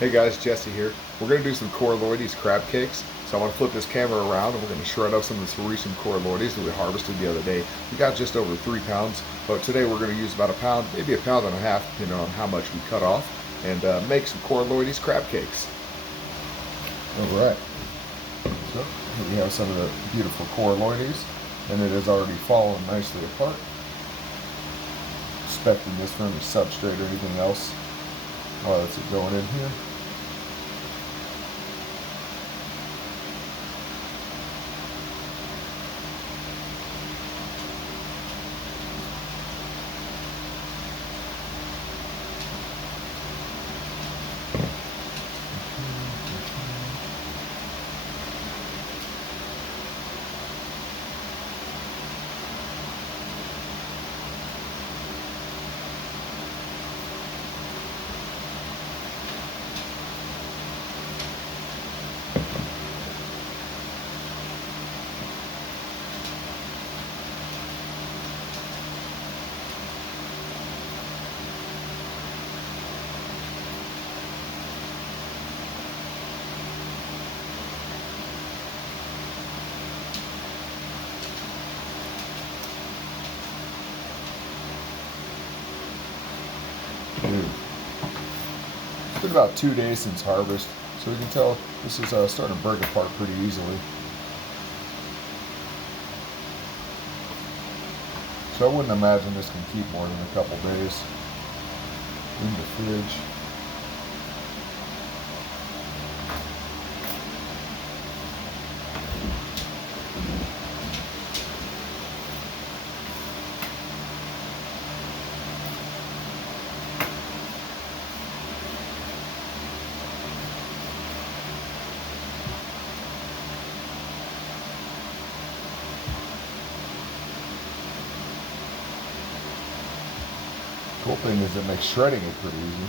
Hey guys, Jesse here. We're going to do some Coraloides crab cakes. So I'm going to flip this camera around and we're going to shred up some of the Ceresium Coraloides that we harvested the other day. We got just over 3 pounds, but today we're going to use about a pound, maybe a pound and a half, depending on how much we cut off, and make some Coraloides crab cakes. Alright, so here we have some of the beautiful Coraloides, and it is already fallen nicely apart. Expecting this from any substrate or anything else. Oh, that's it going in here. It's been about 2 days since harvest, so we can tell this is starting to break apart pretty easily. So I wouldn't imagine this can keep more than a couple days in the fridge. Cool thing is it makes shredding it pretty easy.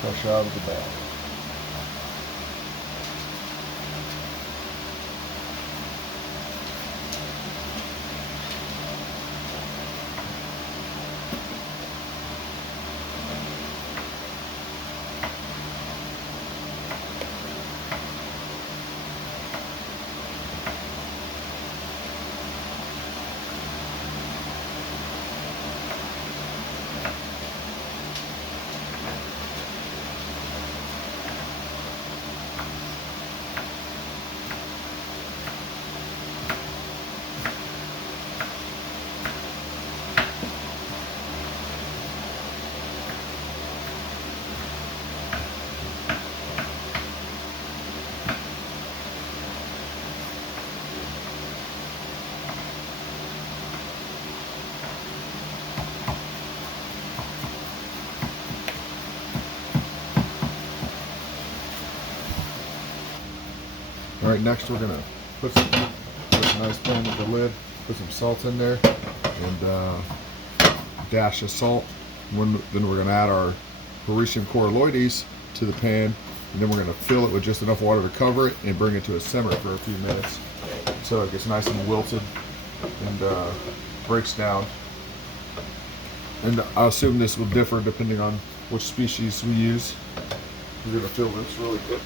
Fresh out of the bag. All right, next we're gonna put some nice pan with the lid, put some salt in there, and dash of salt. Then we're gonna add our Ceresium Coraloides to the pan, and then we're gonna fill it with just enough water to cover it and bring it to a simmer for a few minutes, so it gets nice and wilted and breaks down. And I assume this will differ depending on which species we use. We're gonna fill this really quick.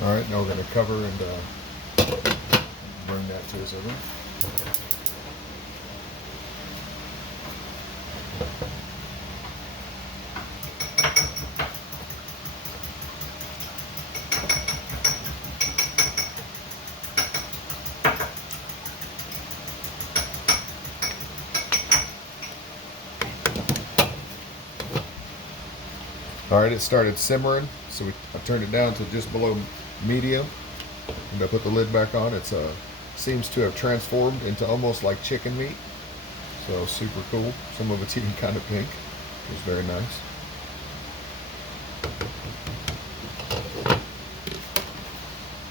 All right, now we're going to cover and bring that to a simmer. All right, it started simmering, so I turned it down to just below medium, and I put the lid back on. It's seems to have transformed into almost like chicken meat, so super cool. Some of it's even kind of pink. It was very nice.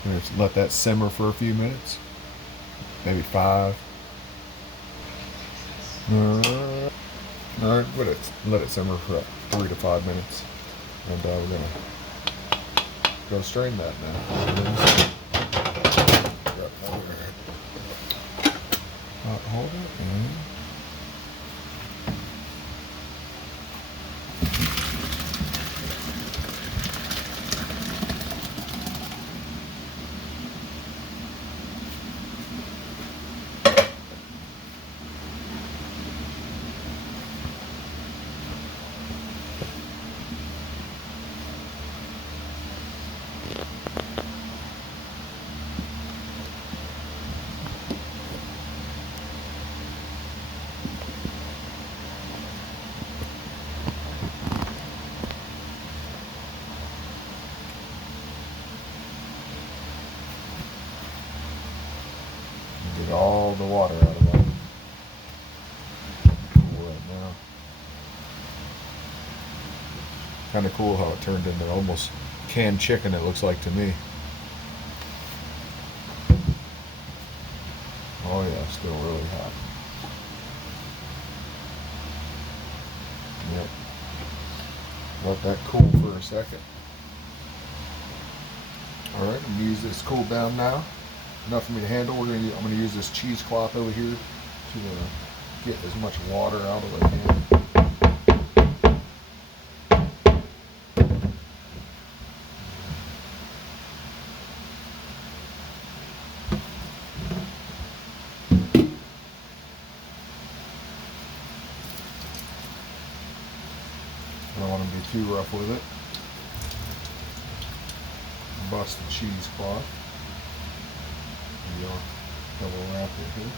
And just let that simmer for a few minutes, maybe 5. All right, let it simmer for 3 to 5 minutes, and we're gonna go strain that now. Grab another hot holder and get all the water out of that. Cool right now. Kind of cool how it turned into almost canned chicken, it looks like to me. Oh yeah, still really hot. Yep. Let that cool for a second. Alright, I'm gonna use this cool down now. Enough for me to handle. I'm gonna use this cheesecloth over here to get as much water out as I can. I don't want to be too rough with it. Bust the cheesecloth. Maybe I'll double wrap it here.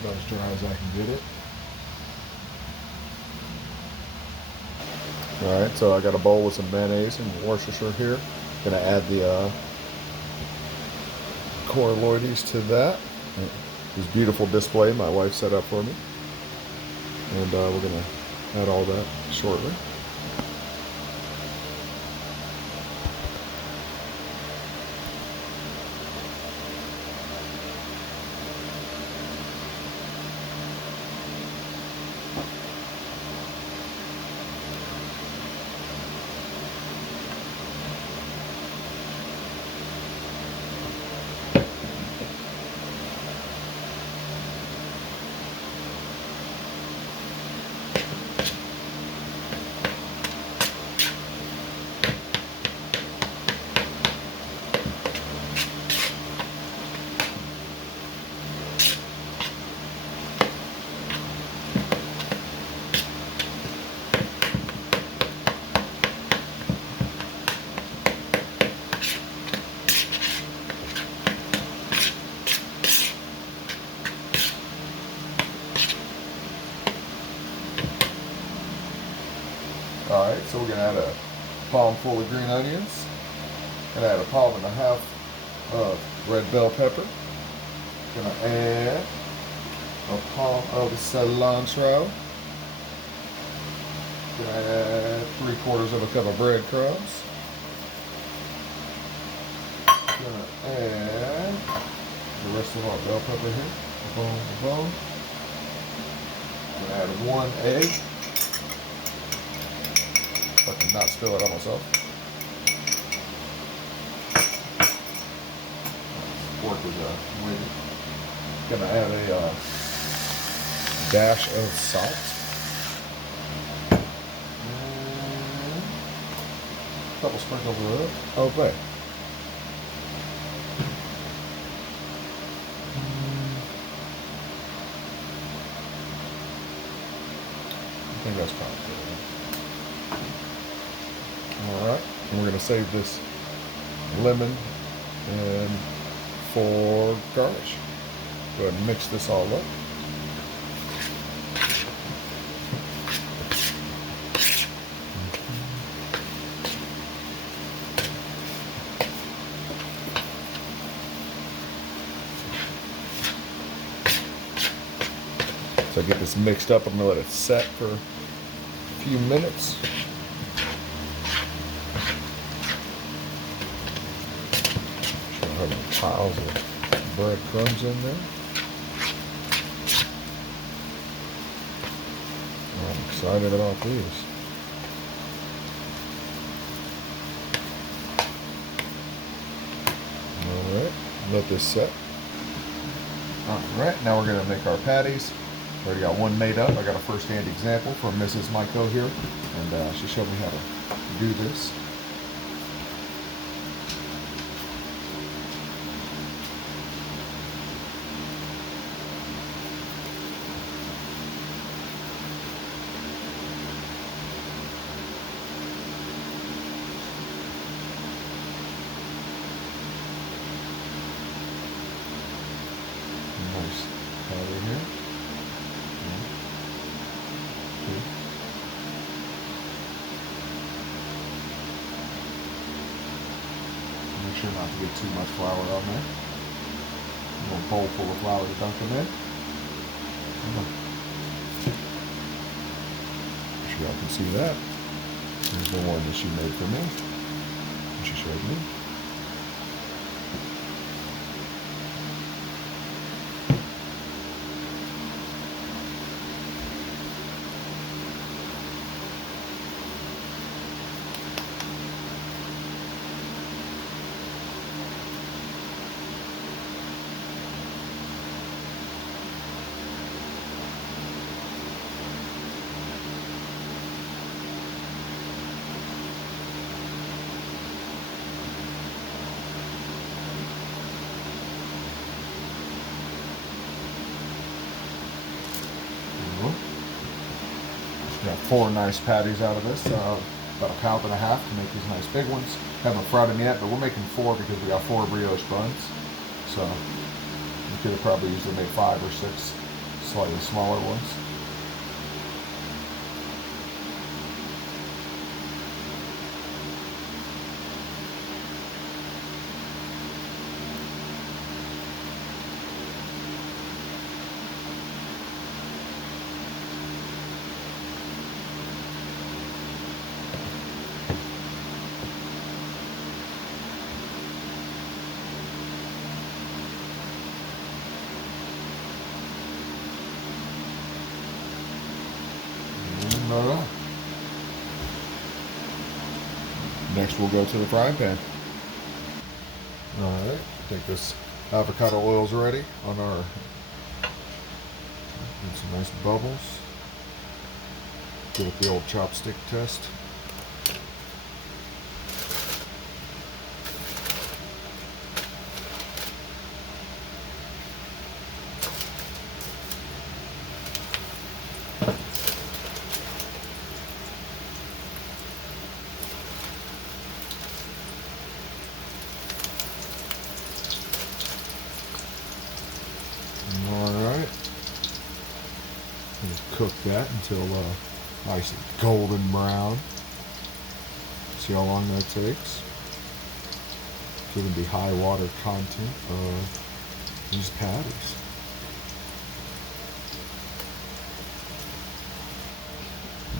About as dry as I can get it. Alright, so I got a bowl with some mayonnaise and Worcestershire here. Gonna add the colloides to that. This beautiful display my wife set up for me. And we're gonna add all that shortly. So we're gonna add a palm full of green onions. Gonna add a palm and a half of red bell pepper. Gonna add a palm of cilantro. Gonna add 3/4 of a cup of breadcrumbs. Gonna add the rest of our bell pepper here. The bone. Gonna add 1 egg. If I can not spill it on myself. Pork is waiting. Gonna add a dash of salt. And a couple sprinkles of bay. I think that's probably good. Alright, and we're going to save this lemon and for garnish. Go ahead and mix this all up. So I get this mixed up. I'm going to let it set for a few minutes. Sure I have piles of breadcrumbs in there. I'm excited about these. Alright, let this set. Alright, now we're going to make our patties. Already got one made up. I got a first-hand example from Mrs. Myco here, and she showed me how to do this. Nice patty here. Make sure not to get too much flour on there. A little bowl full of flour to dunk them in. I'm sure y'all can see that. Here's the one that she made for me. And she showed me. Got 4 nice patties out of this, about 1.5 pounds to make these nice big ones. Haven't fried them yet, but we're making 4 because we got 4 brioche buns. So we could have probably easily made 5 or 6 slightly smaller ones. Alright. Next we'll go to the frying pan. Alright, I think this avocado oil is ready on our, get some nice bubbles. Give it the old chopstick test. Alright, just cook that until nice and golden brown. See how long that takes? Given the high water content of these patties.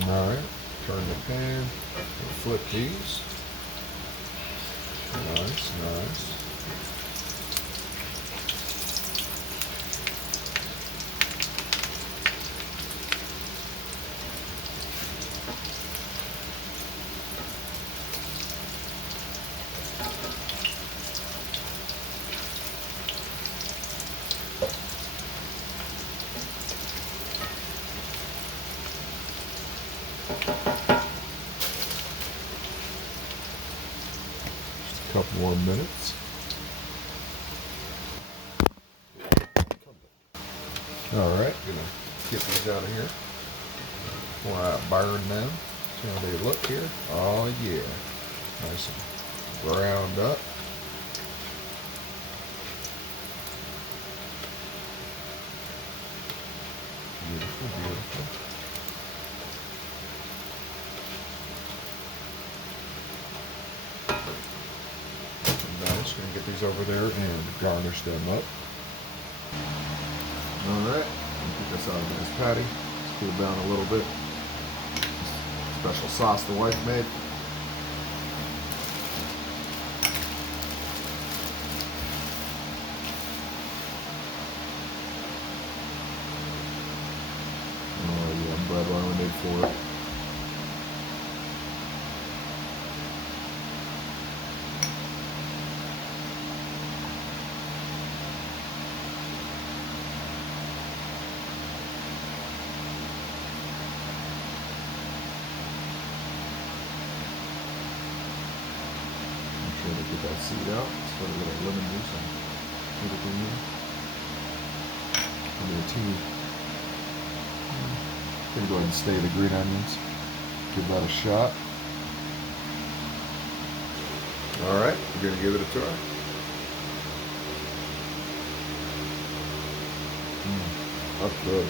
Alright, turn the pan, flip these. Nice, nice. Couple more minutes. Alright, gonna get these out of here. Pour out burn them. See how they look here? Oh yeah. Nice and ground up. Beautiful, beautiful. Nice, gonna get these over there and garnish them up. Alright, get this out of this patty. Cool down a little bit. Special sauce the wife made. Oh yeah, bread lemonade for it. Try to get that seed out. Let's put a little lemon juice and put it in there. A little teeny. Gonna go ahead and stay the green onions. Give that a shot. Alright, we're gonna give it a try. That's good.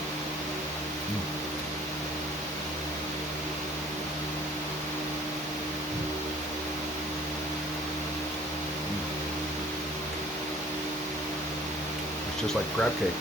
It's just like crab cake.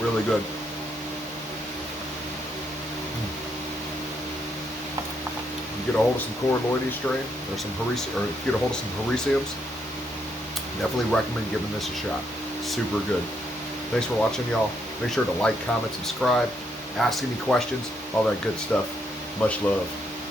Really good. You get a hold of some Coraloides strain or some get a hold of some Hericiums, definitely recommend giving this a shot. Super good. Thanks for watching, y'all. Make sure to like, comment, subscribe, ask any questions, all that good stuff. Much love.